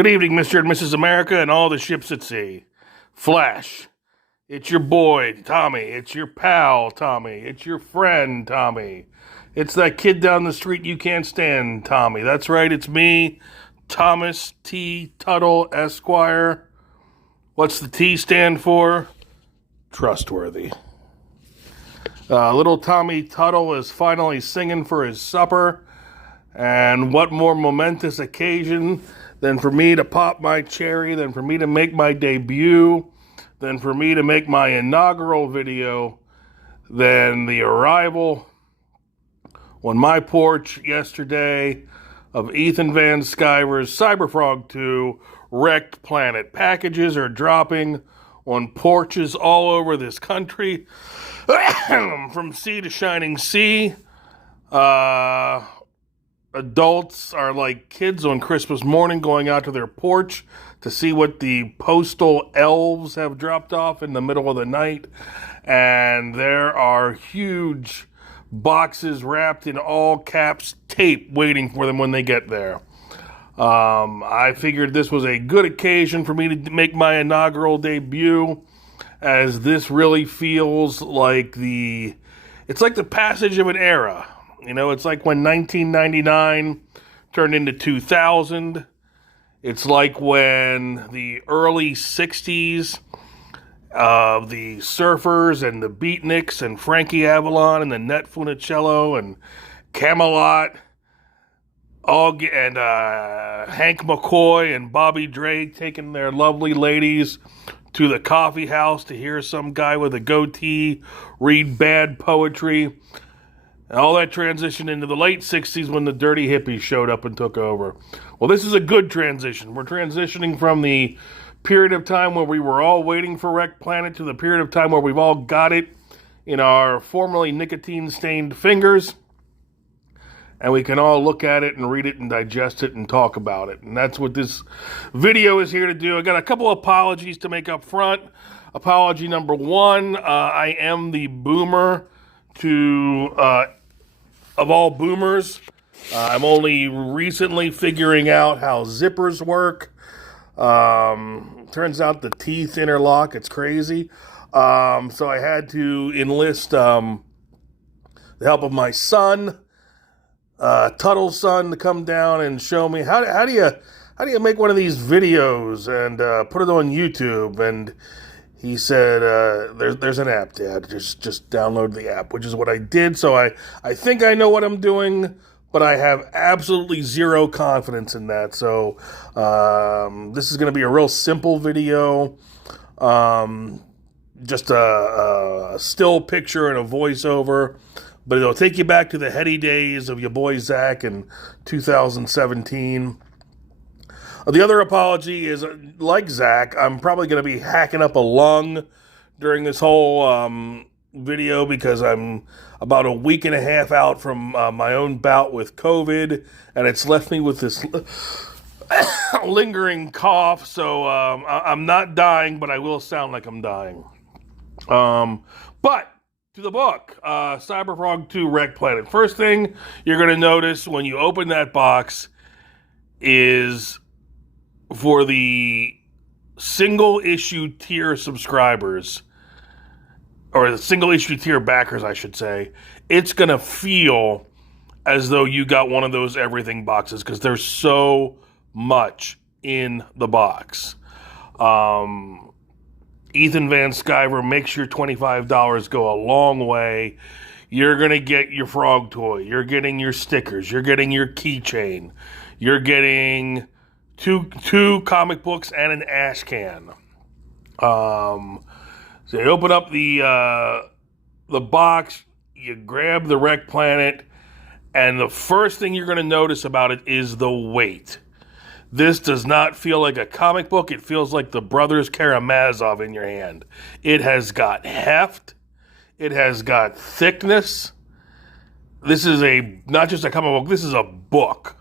Good evening, Mr. and Mrs. America and all the ships at sea. Flash, it's your boy, Tommy. It's your pal, Tommy. It's your friend, Tommy. It's that kid down the street you can't stand, Tommy. That's right, it's me, Thomas T. Tuttle, Esquire. What's the T stand for? Trustworthy. Little Tommy Tuttle is finally singing for his supper. And what more momentous occasion than for me to pop my cherry, than for me to make my debut, than for me to make my inaugural video, than the arrival on my porch yesterday of Ethan Van Sciver's CYBERFROG 2 REKT Planet. Packages are dropping on porches all over this country, from sea to shining sea. Adults are like kids on Christmas morning going out to their porch to see what the postal elves have dropped off in the middle of the night. And there are huge boxes wrapped in all caps tape waiting for them when they get there. I figured this was a good occasion for me to make my inaugural debut, as this really feels like it's like the passage of an era. You know, it's like when 1999 turned into 2000. It's like when the early 60s, the Surfers and the Beatniks and Frankie Avalon and the Net Funicello and Camelot, and Hank McCoy and Bobby Drake taking their lovely ladies to the coffee house to hear some guy with a goatee read bad poetry. And all that transitioned into the late 60s when the dirty hippies showed up and took over. Well, this is a good transition. We're transitioning from the period of time where we were all waiting for REKT Planet to the period of time where we've all got it in our formerly nicotine-stained fingers. And we can all look at it and read it and digest it and talk about it. And that's what this video is here to do. I got a couple apologies to make up front. Apology number one, I am the boomer of all boomers. I'm only recently figuring out how zippers work. Turns out the teeth interlock. It's crazy. So I had to enlist the help of my son, Tuttle's son, to come down and show me how do you make one of these videos and put it on YouTube. And he said, there's an app, Dad. Just download the app, which is what I did. So I think I know what I'm doing, but I have absolutely zero confidence in that. So this is going to be a real simple video. Just a still picture and a voiceover. But it'll take you back to the heady days of your boy Zach in 2017. The other apology is, like Zach, I'm probably going to be hacking up a lung during this whole video because I'm about a week and a half out from my own bout with COVID, and it's left me with this lingering cough. So I'm not dying, but I will sound like I'm dying. But to the book, CYBERFROG 2 REKT Planet. First thing you're going to notice when you open that box is, for the single issue tier subscribers, or the single issue tier backers, I should say, it's going to feel as though you got one of those everything boxes because there's so much in the box. Ethan Van Sciver makes your $25 go a long way. You're going to get your frog toy. You're getting your stickers. You're getting your keychain. You're getting two comic books and an ash can. So you open up the box, you grab the REKT Planet, and the first thing you're going to notice about it is the weight. This does not feel like a comic book. It feels like the Brothers Karamazov in your hand. It has got heft. It has got thickness. This is not just a comic book. This is a book.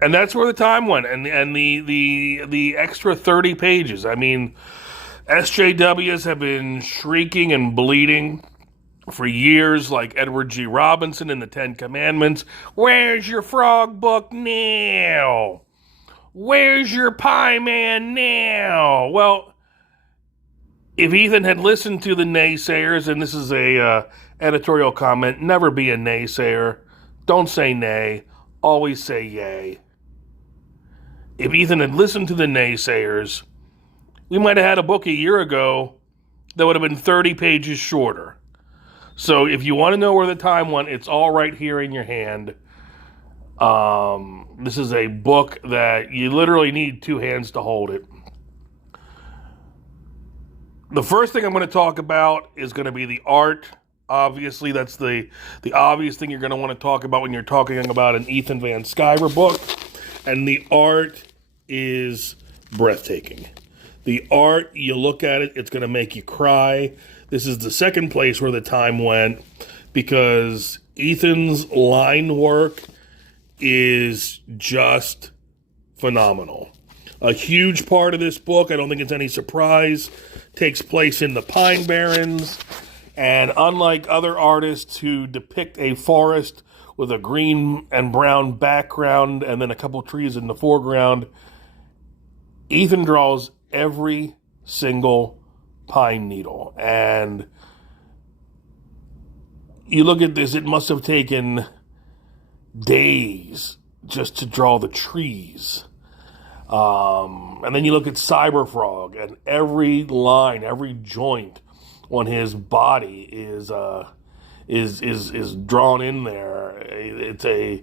And that's where the time went, and the extra 30 pages. I mean, SJWs have been shrieking and bleeding for years, like Edward G. Robinson in the Ten Commandments. Where's your frog book now? Where's your pie man now? Well, if Ethan had listened to the naysayers, and this is a editorial comment, never be a naysayer. Don't say nay. Always say yay. If Ethan had listened to the naysayers, we might have had a book a year ago that would have been 30 pages shorter. So if you want to know where the time went, it's all right here in your hand. This is a book that you literally need two hands to hold it. The first thing I'm going to talk about is going to be the art. Obviously, that's the obvious thing you're going to want to talk about when you're talking about an Ethan Van Sciver book. And the art is breathtaking. The art, you look at it, it's going to make you cry. This is the second place where the time went because Ethan's line work is just phenomenal. A huge part of this book, I don't think it's any surprise, takes place in the Pine Barrens. And unlike other artists who depict a forest with a green and brown background and then a couple trees in the foreground, Ethan draws every single pine needle. And you look at this, it must have taken days just to draw the trees. And then you look at CYBERFROG, and every line, every joint on his body is drawn in there. It's a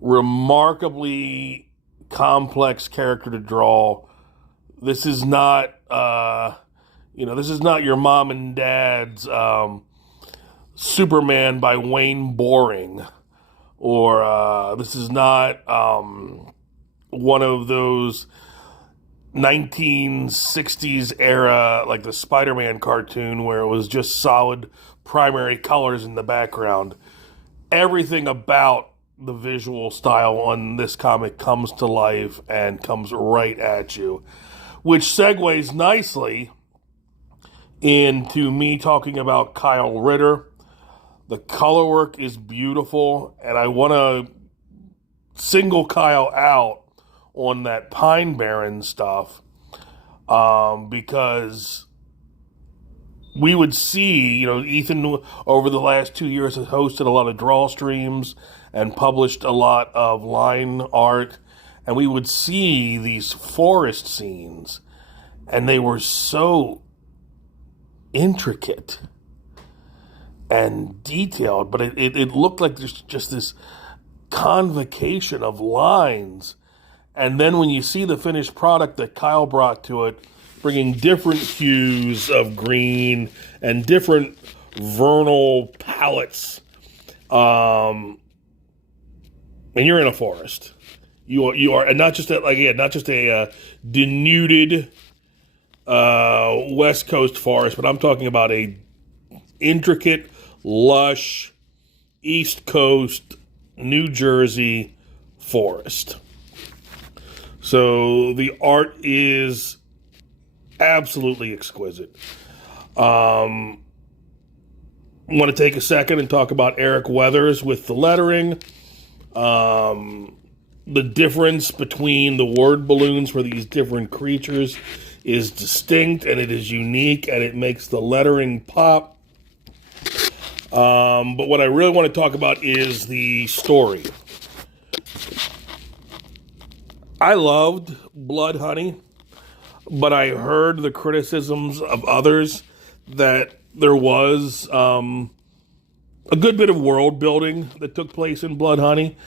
remarkably complex character to draw. This is not, this is not your mom and dad's Superman by Wayne Boring, or this is not one of those 1960s era, like the Spider-Man cartoon, where it was just solid primary colors in the background. Everything about the visual style on this comic comes to life and comes right at you, which segues nicely into me talking about Kyle Ritter. The color work is beautiful, and I want to single Kyle out on that Pine Barren stuff because we would see, Ethan over the last 2 years has hosted a lot of draw streams and published a lot of line art, and we would see these forest scenes, and they were so intricate and detailed, but it looked like there's just this convocation of lines. And then when you see the finished product that Kyle brought to it, bringing different hues of green and different vernal palettes, and you're in a forest. You are, and not just a denuded West Coast forest, but I'm talking about a intricate, lush East Coast, New Jersey forest. So the art is absolutely exquisite. I want to take a second and talk about Eric Weathers with the lettering. The difference between the word balloons for these different creatures is distinct, and it is unique, and it makes the lettering pop. But what I really want to talk about is the story. I loved Blood Honey, but I heard the criticisms of others that there was a good bit of world building that took place in Blood Honey.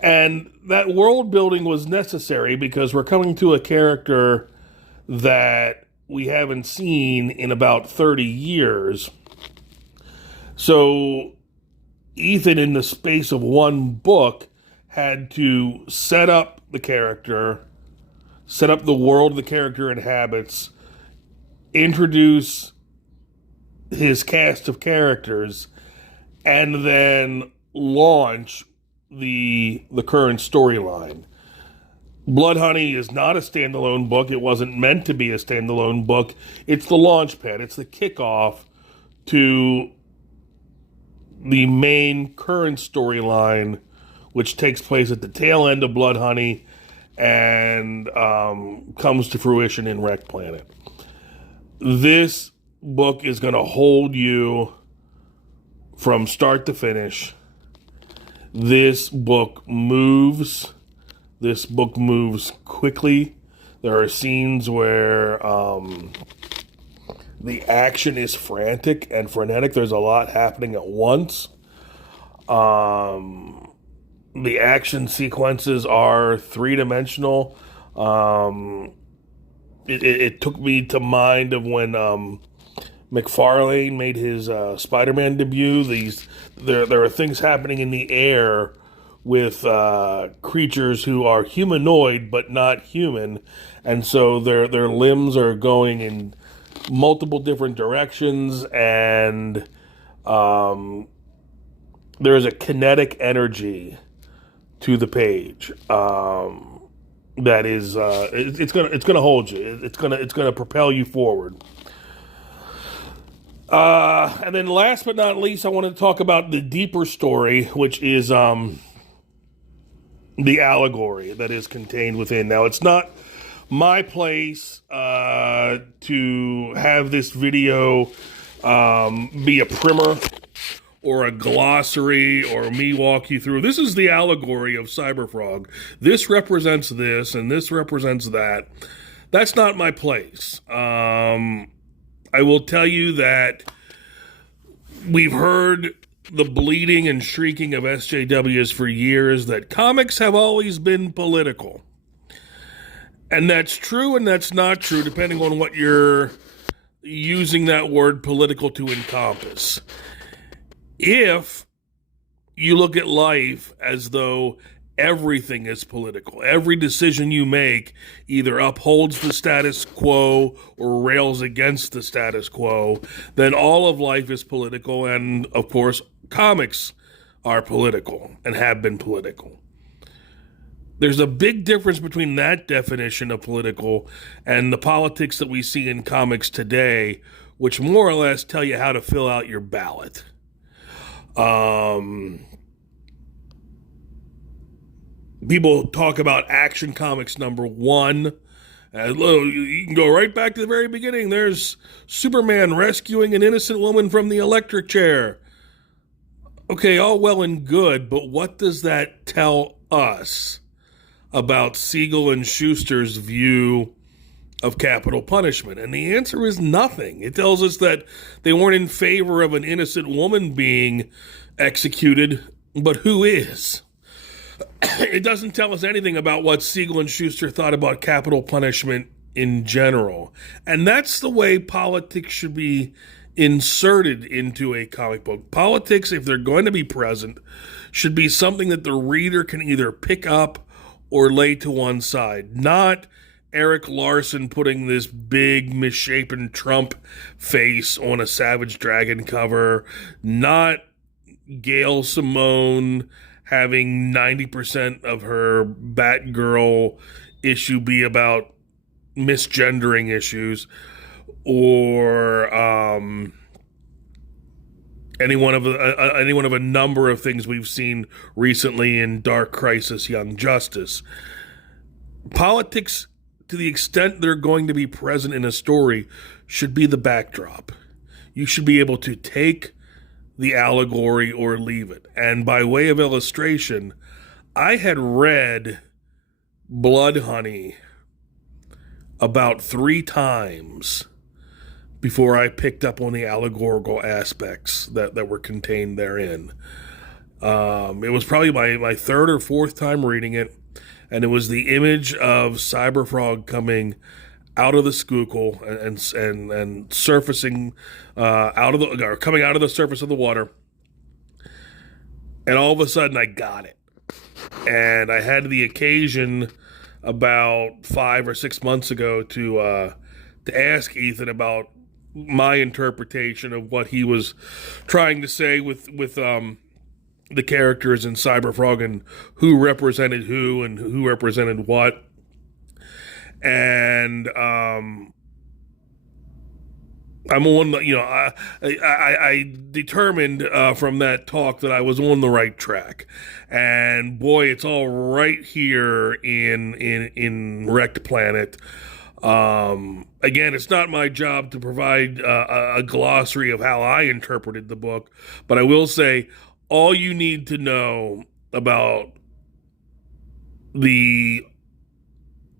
And that world building was necessary because we're coming to a character that we haven't seen in about 30 years. So Ethan, in the space of one book, had to set up the character, set up the world the character inhabits, introduce his cast of characters, and then launch the current storyline. Blood Honey is not a standalone book. It wasn't meant to be a standalone book. It's the launch pad. It's the kickoff to the main current storyline, which takes place at the tail end of Blood Honey and comes to fruition in REKT Planet. This book is going to hold you from start to finish. This book moves. This book moves quickly. There are scenes where the action is frantic and frenetic. There's a lot happening at once. The action sequences are three-dimensional. It took me to mind of when McFarlane made his Spider-Man debut. There are things happening in the air with creatures who are humanoid but not human, and so their limbs are going in multiple different directions, and there is a kinetic energy to the page that is it's gonna hold you. It's gonna propel you forward. And then last but not least, I want to talk about the deeper story, which is the allegory that is contained within. Now, it's not my place to have this video be a primer or a glossary or me walk you through. This is the allegory of CYBERFROG. This represents this and this represents that. That's not my place. I will tell you that we've heard the bleating and shrieking of SJWs for years that comics have always been political. And that's true and that's not true, depending on what you're using that word political to encompass. If you look at life as though everything is political, every decision you make either upholds the status quo or rails against the status quo, then all of life is political, and of course, comics are political and have been political. There's a big difference between that definition of political and the politics that we see in comics today, which more or less tell you how to fill out your ballot. People talk about Action Comics #1. You can go right back to the very beginning. There's Superman rescuing an innocent woman from the electric chair. Okay, all well and good, but what does that tell us about Siegel and Schuster's view of capital punishment? And the answer is nothing. It tells us that they weren't in favor of an innocent woman being executed, but who is? It doesn't tell us anything about what Siegel and Schuster thought about capital punishment in general. And that's the way politics should be inserted into a comic book. Politics, if they're going to be present, should be something that the reader can either pick up or lay to one side. Not Eric Larson putting this big misshapen Trump face on a Savage Dragon cover. Not Gail Simone having 90% of her Batgirl issue be about misgendering issues, or any one of a number of things we've seen recently in Dark Crisis, Young Justice. Politics, to the extent they're going to be present in a story, should be the backdrop. You should be able to take the allegory or leave it. And by way of illustration, I had read Blood Honey about 3 times before I picked up on the allegorical aspects that were contained therein. It was probably my 3rd or 4th time reading it, and it was the image of CYBERFROG coming out of the Schuylkill and surfacing coming out of the surface of the water, and all of a sudden I got it. And I had the occasion about 5 or 6 months ago to ask Ethan about my interpretation of what he was trying to say with the characters in CYBERFROG and who represented who and who represented what. And I'm on the, I determined from that talk that I was on the right track, and boy, it's all right here in REKT Planet. Again, it's not my job to provide a glossary of how I interpreted the book, but I will say all you need to know about the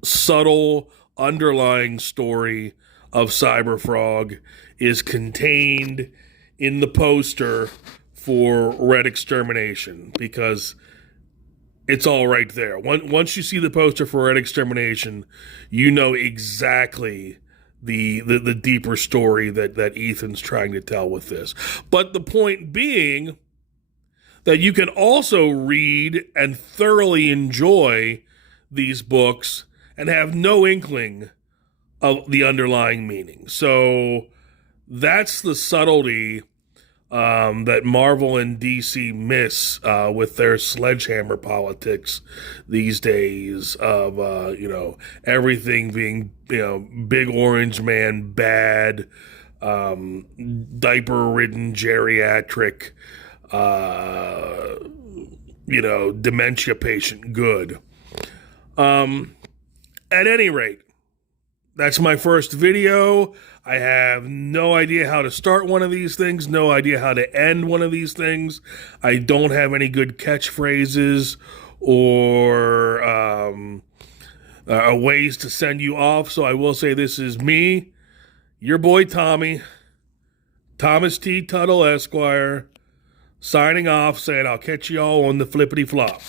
subtle underlying story of CYBERFROG is contained in the poster for Red Extermination, because it's all right there. Once you see the poster for Red Extermination, you know exactly the deeper story that Ethan's trying to tell with this. But the point being that you can also read and thoroughly enjoy these books and have no inkling of the underlying meaning. So that's the subtlety that Marvel and DC miss with their sledgehammer politics these days of, everything being, big orange man bad, diaper-ridden geriatric, dementia patient good. At any rate, that's my first video. I have no idea how to start one of these things, no idea how to end one of these things. I don't have any good catchphrases or ways to send you off, so I will say this is me, your boy Tommy, Thomas T. Tuttle, Esquire, signing off, saying I'll catch you all on the flippity flop.